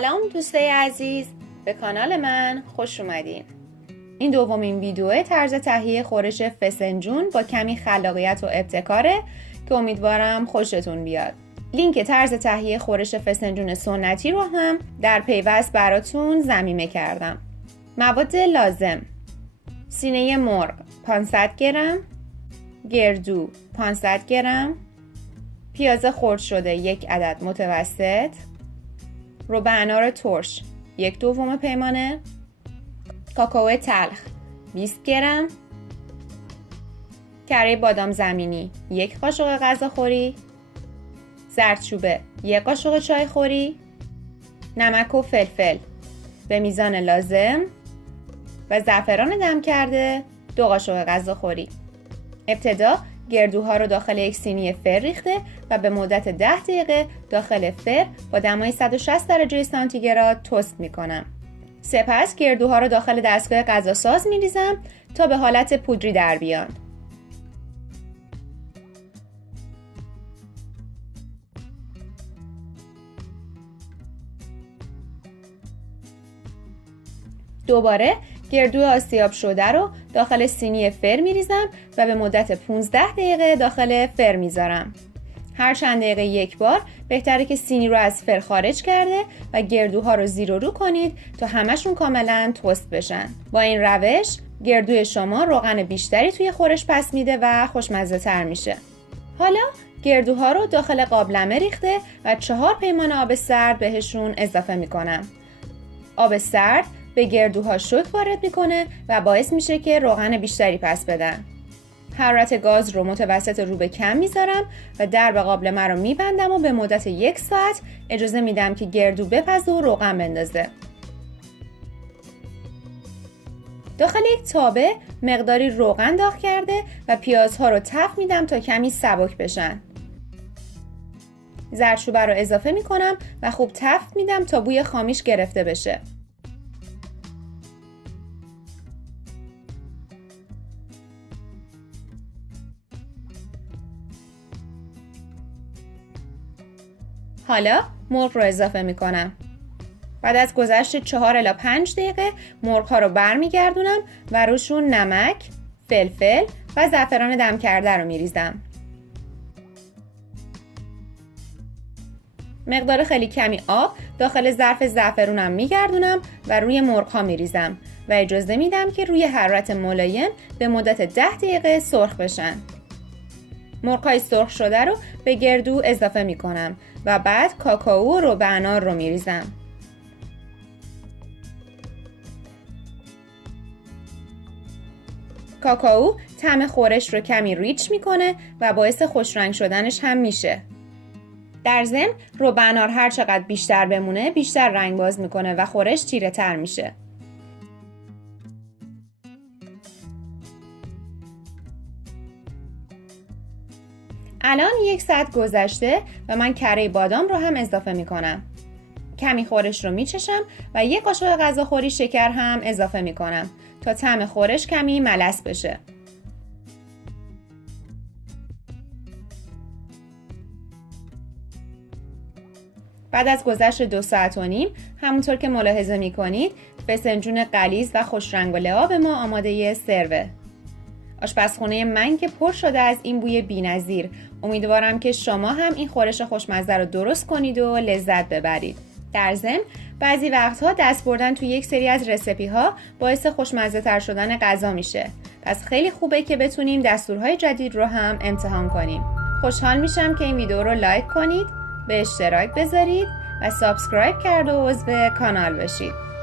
سلام دوستای عزیز، به کانال من خوش اومدین. این دومین ویدیو طرز تهیه خورش فسنجون با کمی خلاقیت و ابتکاره که امیدوارم خوشتون بیاد. لینک طرز تهیه خورش فسنجون سنتی رو هم در پیوست براتون ضمیمه کردم. مواد لازم: سینه مرغ 500 گرم، گردو 500 گرم، پیاز خرد شده 1 عدد متوسط، ربع انار ترش 1/2 پیمانه، کاکائو تلخ 20 گرم، کره بادام زمینی 1 قاشق غذاخوری، زردچوبه 1 قاشق چایخوری، نمک و فلفل به میزان لازم و زعفران دم کرده 2 قاشق غذاخوری. ابتدا گردوها رو داخل یک سینی فر ریخته و به مدت 10 دقیقه داخل فر با دمای 160 درجه سانتیگراد تست میکنم. سپس گردوها رو داخل دستگاه غذاساز میریزم تا به حالت پودری در بیان. دوباره گردو آسیاب شده رو داخل سینی فر میریزم و به مدت 15 دقیقه داخل فر میذارم. هر چند دقیقه یک بار بهتره که سینی رو از فر خارج کرده و گردوها رو زیر و رو کنید تا همشون کاملا تست بشن. با این روش گردوی شما روغن بیشتری توی خورش پس میده و خوشمزه تر میشه. حالا گردوها رو داخل قابلمه ریخته و 4 پیمانه آب سرد بهشون اضافه میکنم. آب سرد به گردوها شوک وارد میکنه و باعث میشه که روغن بیشتری پس بدن. حرارت گاز رو متوسط رو به کم میذارم و درب قابلمه رو میبندم و به مدت 1 ساعت اجازه میدم که گردو بپزه و روغن بندازه. داخل یک تابه مقداری روغن داغ کرده و پیازها رو تفت میدم تا کمی سبک بشن. زردچوبه رو اضافه میکنم و خوب تفت میدم تا بوی خامیش گرفته بشه. حالا مرغ رو اضافه میکنم. بعد از گذشت 4 الی 5 دقیقه مرغ ها رو برمیگردونم و روشون نمک، فلفل و زعفران دم کرده رو میریزم. مقدار خیلی کمی آب داخل ظرف زعفرونم میگردونم و روی مرغ ها میریزم و اجازه میدم که روی حرارت ملایم به مدت 10 دقیقه سرخ بشن. مرغ‌های سرخ شده رو به گردو اضافه میکنم و بعد کاکائو و ربع انار رو میریزم. کاکائو طعم خورش رو کمی ریچ میکنه و باعث خوش رنگ شدنش هم میشه. در ضمن ربع انار هر چقدر بیشتر بمونه بیشتر رنگ باز میکنه و خورش تیره تر میشه. الان 1 ساعت گذشته و من کره بادام رو هم اضافه میکنم. کمی خورش رو میچشم و 1 قاشق غذاخوری شکر هم اضافه میکنم تا طعم خورش کمی ملس بشه. بعد از گذشت 2 ساعت و نیم همونطور که ملاحظه میکنید فسنجون غلیظ و خوش رنگ و لعاب ما آماده سروه. آشپزخونه من که پر شده از این بوی بی‌نظیر. امیدوارم که شما هم این خورش خوشمزه رو درست کنید و لذت ببرید. در ضمن بعضی وقتها دست بردن توی یک سری از رسیپی ها باعث خوشمزه تر شدن غذا میشه. پس خیلی خوبه که بتونیم دستورهای جدید رو هم امتحان کنیم. خوشحال میشم که این ویدیو رو لایک کنید، به اشتراک بذارید و سابسکرایب کرده و عضو کانال بشید.